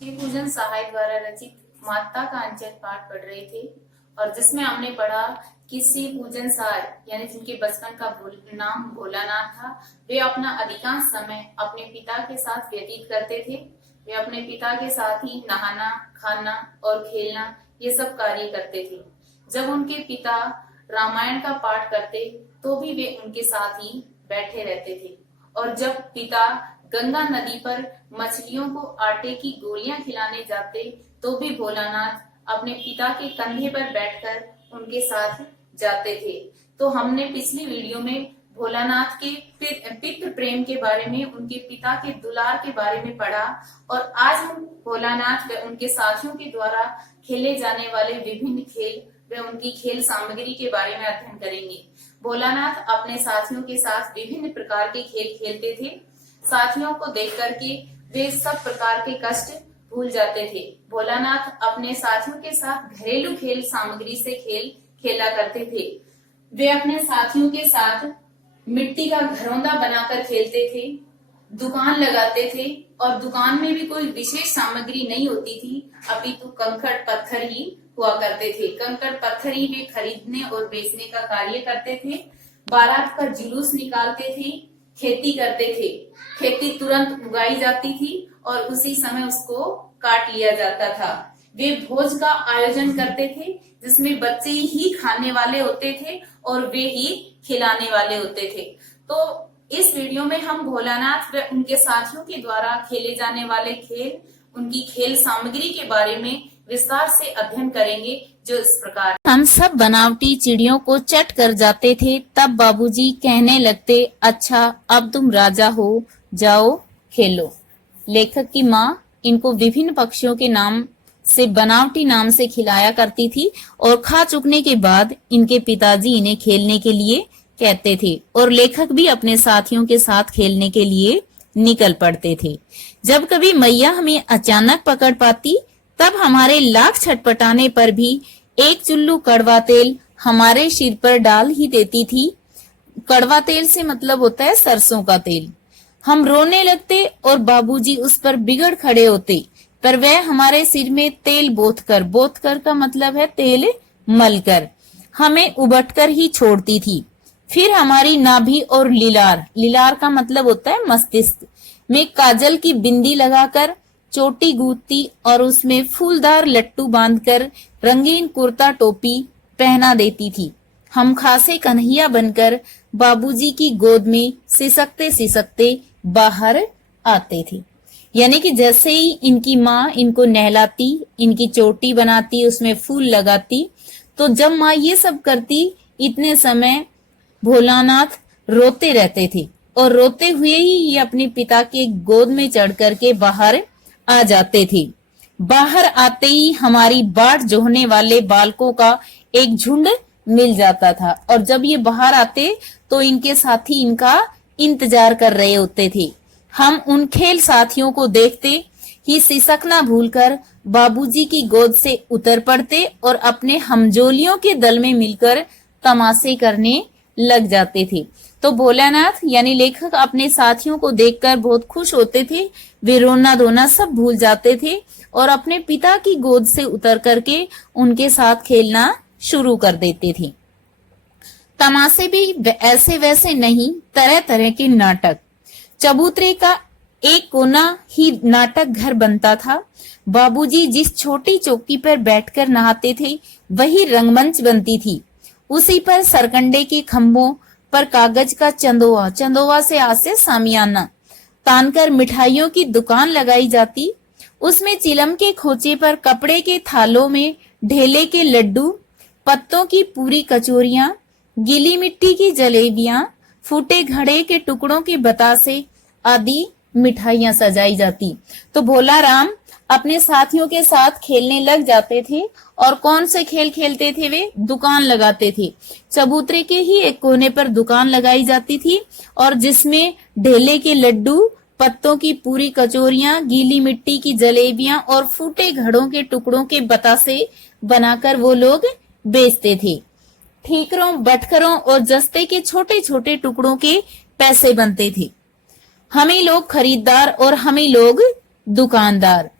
श्री पूजन सहाय द्वारा रचित माता का अंचल पाठ पढ़ रहे थे और जिसमें हमने पढ़ा कि श्री पूजन सहाय यानी जिनके बचपन का नाम भोलानाथ था, वे अपना अधिकांश समय अपने पिता के साथ व्यतीत करते थे। वे अपने पिता के साथ ही नहाना, खाना और खेलना ये सब कार्य करते थे। जब उनके पिता रामायण का पाठ करते तो भी वे उनके साथ ही बैठे रहते थे और जब पिता गंगा नदी पर मछलियों को आटे की गोलियां खिलाने जाते तो भी भोलानाथ अपने पिता के कंधे पर बैठकर उनके साथ जाते थे। तो हमने पिछली वीडियो में भोलानाथ के पितृ प्रेम के बारे में, उनके पिता के दुलार के बारे में पढ़ा और आज हम भोलानाथ व उनके साथियों के द्वारा खेले जाने वाले विभिन्न खेल व उनकी खेल सामग्री के बारे में अध्ययन करेंगे। भोलानाथ अपने साथियों के साथ विभिन्न प्रकार के खेल खेलते थे। साथियों को देख करके वे सब प्रकार के कष्ट भूल जाते थे। भोलानाथ अपने साथियों के साथ घरेलू खेल सामग्री से खेल खेला करते थे। वे अपने साथियों के साथ मिट्टी का घरौंदा बनाकर खेलते थे, दुकान लगाते थे और दुकान में भी कोई विशेष सामग्री नहीं होती थी, अपितु कंकड़ पत्थर ही हुआ करते थे। कंकड़ पत्थर ही वे खरीदने और बेचने का कार्य करते थे। बारात का जुलूस निकालते थे, खेती करते थे। खेती तुरंत उगाई जाती थी और उसी समय उसको काट लिया जाता था। वे भोज का आयोजन करते थे जिसमें बच्चे ही खाने वाले होते थे और वे ही खिलाने वाले होते थे। तो इस वीडियो में हम भोलानाथ व उनके साथियों के द्वारा खेले जाने वाले खेल, उनकी खेल सामग्री के बारे में विस्तार से अध्ययन करेंगे, जो इस प्रकार। हम सब बनावटी चिड़ियों को चट कर जाते थे, तब बाबूजी कहने लगते, अच्छा अब तुम राजा हो, जाओ खेलो। लेखक की माँ इनको विभिन्न पक्षियों के नाम से बनावटी नाम से खिलाया करती थी और खा चुकने के बाद इनके पिताजी इन्हें खेलने के लिए कहते थे और लेखक भी अपने साथियों के साथ खेलने के लिए निकल पड़ते थे। जब कभी मैया हमें अचानक पकड़ पाती तब हमारे लाख छटपटाने पर भी एक चुल्लू कड़वा तेल हमारे सिर पर डाल ही देती थी। कड़वा तेल से मतलब होता है सरसों का तेल। हम रोने लगते और बाबूजी उस पर बिगड़ खड़े होते, पर वह हमारे सिर में तेल बोथ कर का मतलब है तेल मलकर हमें उबटकर ही छोड़ती थी। फिर हमारी नाभि और लीलार का मतलब होता है मस्तिष्क में काजल की बिंदी लगाकर चोटी गूंथती और उसमें फूलदार लट्टू बांधकर रंगीन कुर्ता टोपी पहना देती थी। हम खासे कन्हैया बनकर बाबूजी की गोद में सिसकते सिसकते बाहर आते थे। यानी कि जैसे ही इनकी माँ इनको नहलाती, इनकी चोटी बनाती, उसमें फूल लगाती, तो जब माँ ये सब करती, इतने समय भोलानाथ रोते रहते थे और रोते हुए ही ये अपने पिता के गोद में चढ़ करके बाहर आ जाते थे। बाहर आते ही हमारी बाट जोहने वाले बालकों का एक झुंड मिल जाता था और जब ये बाहर आते तो इनके साथी इनका इंतजार कर रहे होते थे। हम उन खेल साथियों को देखते ही सिसकना भूलकर बाबूजी की गोद से उतर पड़ते और अपने हमजोलियों के दल में मिलकर तमाशे करने लग जाते थे। तो भोलानाथ यानी लेखक अपने साथियों को देखकर बहुत खुश होते थे। वे रोना धोना सब भूल जाते थे और अपने पिता की गोद से उतर करके उनके साथ खेलना शुरू कर देते थे। तमाशे भी ऐसे वैसे नहीं, तरह तरह के नाटक। चबूतरे का एक कोना ही नाटक घर बनता था। बाबूजी जिस छोटी चौकी पर बैठकर नहाते थे वही रंगमंच बनती थी। उसी पर सरकंडे के खंभों पर कागज का चंदोवा से आसे सामियाना तानकर मिठाइयों की दुकान लगाई जाती। उसमें चिलम के खोचे पर कपड़े के थालों में ढेले के लड्डू, पत्तों की पूरी कचोरियां, गीली मिट्टी की जलेबियां, फूटे घड़े के टुकड़ों के बतासे आदि मिठाइयां सजाई जाती। तो भोला राम अपने साथियों के साथ खेलने लग जाते थे और कौन से खेल खेलते थे? वे दुकान लगाते थे। चबूतरे के ही एक कोने पर दुकान लगाई जाती थी और जिसमें ढेले के लड्डू, पत्तों की पूरी कचोरियां, गीली मिट्टी की जलेबियां और फूटे घड़ों के टुकड़ों के बतासे बनाकर वो लोग बेचते थे। ठीकरों, बटखरों और जस्ते के छोटे छोटे टुकड़ों के पैसे बनते थे। हम ही लोग खरीदार और हम ही लोग दुकानदार।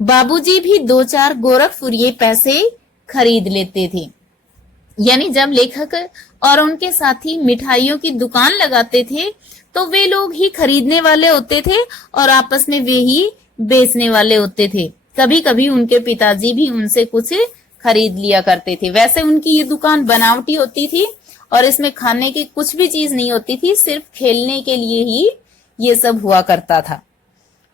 बाबूजी भी दो चार गोरखपुरिये पैसे खरीद लेते थे। यानी जब लेखक और उनके साथी मिठाइयों की दुकान लगाते थे तो वे लोग ही खरीदने वाले होते थे और आपस में वे ही बेचने वाले होते थे। कभी कभी उनके पिताजी भी उनसे कुछ खरीद लिया करते थे। वैसे उनकी ये दुकान बनावटी होती थी और इसमें खाने की कुछ भी चीज नहीं होती थी, सिर्फ खेलने के लिए ही ये सब हुआ करता था।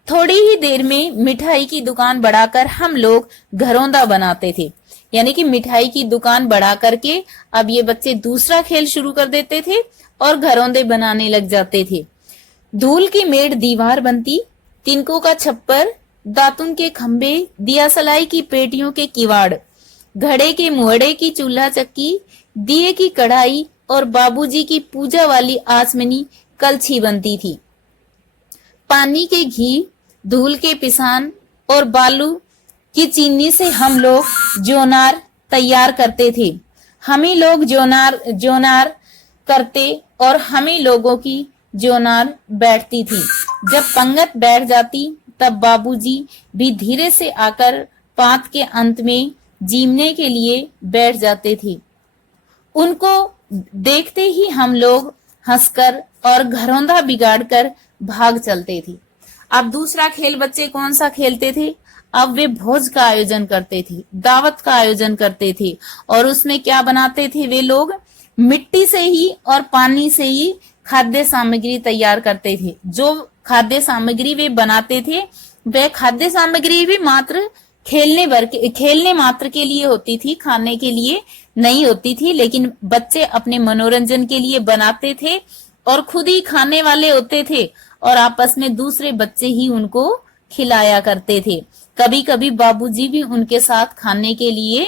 थोड़ी ही देर में मिठाई की दुकान बढ़ाकर हम लोग घरौंदा बनाते थे। यानी कि मिठाई की दुकान बढ़ा करके अब ये बच्चे दूसरा खेल शुरू कर देते थे और घरौंदे बनाने लग जाते थे। धूल की मेड़ दीवार बनती, तिनकों का छप्पर, दातुन के खंबे, दिया सलाई की पेटियों के किवाड़, घड़े के मुहड़े की चूल्हा चक्की, दिए की कढ़ाई और बाबूजी की पूजा वाली आचमनी कलछी बनती थी। पानी के घी, धूल के पिसान और बालू की चीनी से हम लोग जोनार तैयार करते थे। हम ही लोग जोनार करते और हम ही लोगों की जोनार बैठती थी। जब पंगत बैठ जाती तब बाबूजी भी धीरे से आकर पात के अंत में जीमने के लिए बैठ जाते थे। उनको देखते ही हम लोग हंसकर और घरौंदा बिगाड़कर भाग चलते थे। अब दूसरा खेल बच्चे कौन सा खेलते थे? अब वे भोज का आयोजन करते थे, दावत का आयोजन करते थे और उसमें क्या बनाते थे वे लोग? मिट्टी से ही और पानी से ही खाद्य सामग्री तैयार करते थे। जो खाद्य सामग्री वे बनाते थे वह खाद्य सामग्री भी मात्र खेलने मात्र के लिए होती थी, खाने के लिए नहीं होती थी। लेकिन बच्चे अपने मनोरंजन के लिए बनाते थे और खुद ही खाने वाले होते थे और आपस में दूसरे बच्चे ही उनको खिलाया करते थे। कभी कभी बाबूजी भी उनके साथ खाने के लिए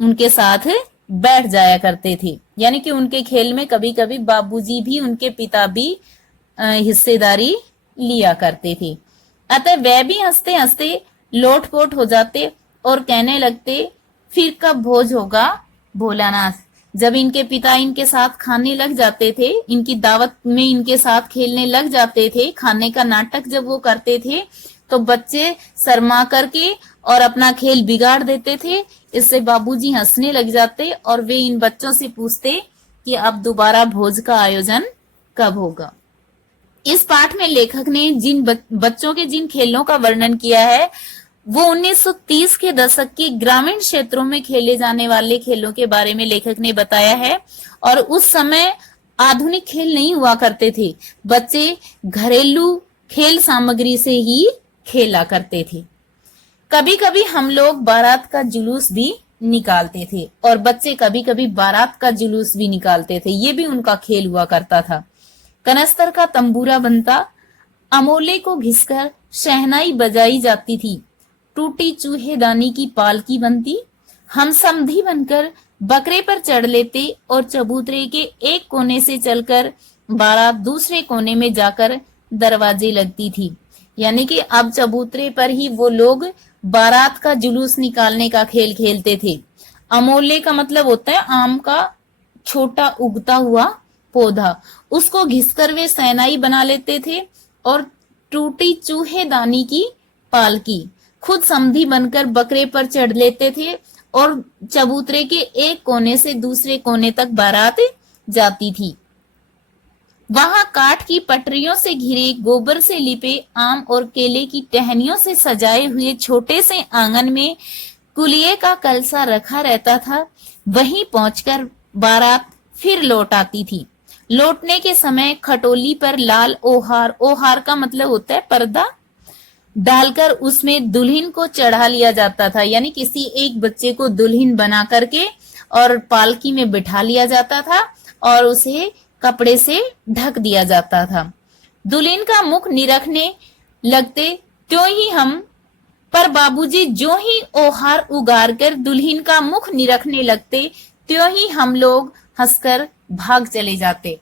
उनके साथ बैठ जाया करते थे। यानी कि उनके खेल में कभी कभी बाबूजी भी, उनके पिता भी हिस्सेदारी लिया करते थे। अतः वह भी हंसते हंसते लोटपोट हो जाते और कहने लगते, फिर कब भोज होगा भोलानाथ। जब इनके पिता इनके साथ खाने लग जाते थे, इनकी दावत में इनके साथ खेलने लग जाते थे, खाने का नाटक जब वो करते थे तो बच्चे शर्मा करके और अपना खेल बिगाड़ देते थे। इससे बाबूजी हंसने लग जाते और वे इन बच्चों से पूछते कि अब दोबारा भोज का आयोजन कब होगा। इस पाठ में लेखक ने जिन बच्चों के जिन खेलों का वर्णन किया है वो 1930 के दशक के ग्रामीण क्षेत्रों में खेले जाने वाले खेलों के बारे में लेखक ने बताया है। और उस समय आधुनिक खेल नहीं हुआ करते थे, बच्चे घरेलू खेल सामग्री से ही खेला करते थे। कभी कभी हम लोग बारात का जुलूस भी निकालते थे और बच्चे कभी कभी बारात का जुलूस भी निकालते थे, ये भी उनका खेल हुआ करता था। कनस्तर का तंबूरा बनता, अमोले को घिसकर शहनाई बजाई जाती थी, टूटी चूहेदानी की पालकी बनती, हम समधी बनकर बकरे पर चढ़ लेते और चबूतरे के एक कोने से चलकर बारात दूसरे कोने में जाकर दरवाजे लगती थी। यानी कि अब चबूतरे पर ही वो लोग बारात का जुलूस निकालने का खेल खेलते थे। अमोले का मतलब होता है आम का छोटा उगता हुआ पौधा, उसको घिसकर वे शहनाई बना लेते थे। और टूटी चूहेदानी की पालकी, खुद समधी बनकर बकरे पर चढ़ लेते थे और चबूतरे के एक कोने से दूसरे कोने तक बारात जाती थी। वहां काठ की पटरियों से घिरे, गोबर से लिपे, आम और केले की टहनियों से सजाए हुए छोटे से आंगन में कुलिये का कलसा रखा रहता था। वहीं पहुंचकर बारात फिर लौट आती थी। लौटने के समय खटोली पर लाल ओहार का मतलब होता है पर्दा, डालकर उसमें दुल्हन को चढ़ा लिया जाता था। यानी किसी एक बच्चे को दुल्हन बना करके और पालकी में बिठा लिया जाता था और उसे कपड़े से ढक दिया जाता था। दुल्हन का मुख निरखने लगते त्यों ही हम पर बाबूजी जो ही ओहार उगार कर दुल्हन का मुख निरखने लगते त्यों ही हम लोग हंसकर भाग चले जाते।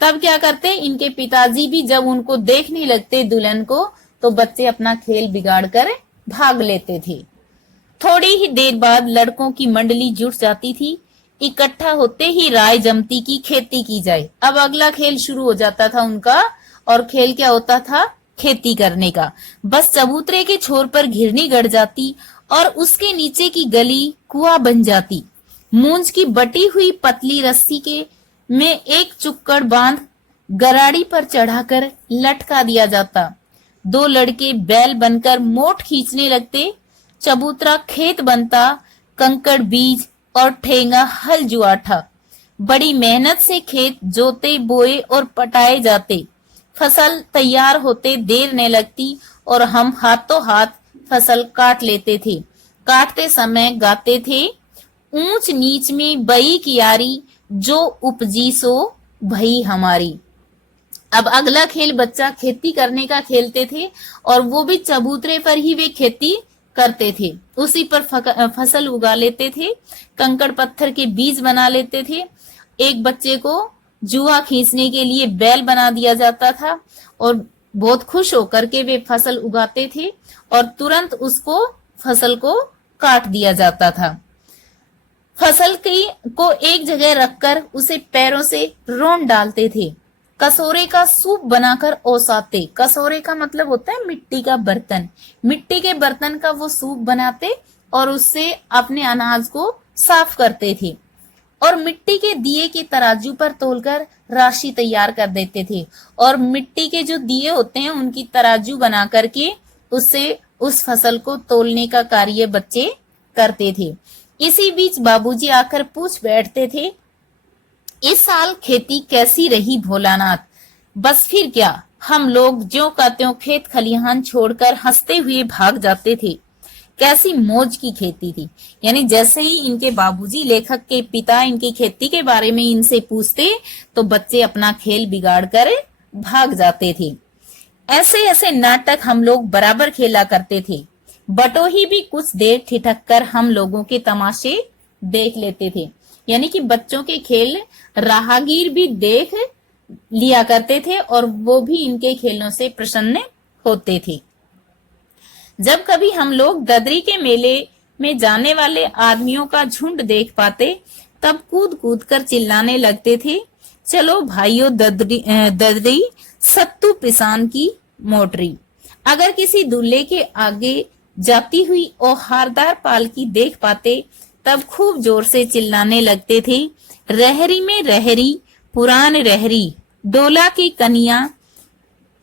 तब क्या करते, इनके पिताजी भी जब उनको देखने लगते दुल्हन को तो बच्चे अपना खेल बिगाड़ कर भाग लेते थे। थोड़ी ही देर बाद लड़कों की मंडली जुट जाती थी। इकट्ठा होते ही राय जमती की खेती की जाए। अब अगला खेल शुरू हो जाता था उनका। और खेल क्या होता था? खेती करने का। बस चबूतरे के छोर पर घिरनी गड़ जाती और उसके नीचे की गली कुआं बन जाती। मूंज की बटी हुई पतली रस्सी के में एक चुक्कड़ बांध गराड़ी पर चढ़ाकर लटका दिया जाता। दो लड़के बैल बनकर मोट खींचने लगते। चबूतरा खेत बनता। कंकड़ बीज और ठेंगा हल जुआठा। बड़ी मेहनत से खेत जोते बोए और पटाए जाते। फसल तैयार होते देर न लगती और हम हाथों हाथ फसल काट लेते थे। काटते समय गाते थे, ऊंच नीच में बई कियारी, जो उपजी सो भई हमारी। अब अगला खेल बच्चा खेती करने का खेलते थे और वो भी चबूतरे पर ही वे खेती करते थे। उसी पर फसल उगा लेते थे। कंकड़ पत्थर के बीज बना लेते थे। एक बच्चे को जुआ खींचने के लिए बैल बना दिया जाता था और बहुत खुश होकर के वे फसल उगाते थे और तुरंत उसको फसल को काट दिया जाता था। फसल को एक जगह रखकर उसे पैरों से रोंद डालते थे। कसोरे का सूप बनाकर ओसाते। कसोरे का मतलब होता है मिट्टी का बर्तन। मिट्टी के बर्तन का वो सूप बनाते और उससे अपने अनाज को साफ करते थे और मिट्टी के दिए के तराजू पर तोलकर राशि तैयार कर देते थे और मिट्टी के जो दिए होते हैं उनकी तराजू बना करके उससे उस फसल को तोलने का कार्य बच्चे करते थे। इसी बीच बाबूजी आकर पूछ बैठते थे, इस साल खेती कैसी रही भोलानाथ? बस फिर क्या, हम लोग ज्यों का त्यों खेत खलिहान छोड़कर हंसते हुए भाग जाते थे। कैसी मौज की खेती थी। यानी जैसे ही इनके बाबूजी लेखक के पिता इनकी खेती के बारे में इनसे पूछते तो बच्चे अपना खेल बिगाड़ कर भाग जाते थे। ऐसे ऐसे नाटक हम लोग बराबर खेला करते थे। बटोही भी कुछ देर ठिठक कर हम लोगों के तमाशे देख लेते थे। यानी कि बच्चों के खेल राहगीर भी देख लिया करते थे और वो भी इनके खेलों से प्रसन्न होते थे। जब कभी हम लोग ददरी के मेले में जाने वाले आदमियों का झुंड देख पाते तब कूद कूद कर चिल्लाने लगते थे, चलो भाइयों ददरी सत्तू पिसान की मोटरी। अगर किसी दूल्हे के आगे जाती हुई औहारदार पालकी देख पाते तब खूब जोर से चिल्लाने लगते थे, रहरी में रहरी पुरान रहरी, डोला की कनिया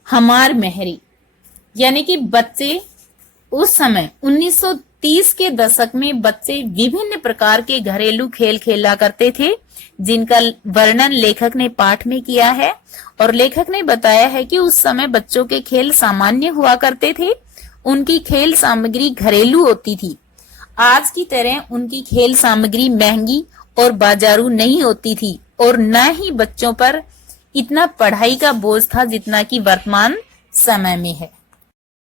हमार महरी। यानी कि बच्चे उस समय 1930 के दशक में बच्चे विभिन्न प्रकार के घरेलू खेल खेला करते थे जिनका वर्णन लेखक ने पाठ में किया है और लेखक ने बताया है कि उस समय बच्चों के खेल सामान्य हुआ करते थे। उनकी खेल सामग्री घरेलू होती थी। आज की तरह उनकी खेल सामग्री महंगी और बाजारू नहीं होती थी और न ही बच्चों पर इतना पढ़ाई का बोझ था जितना कि वर्तमान समय में है।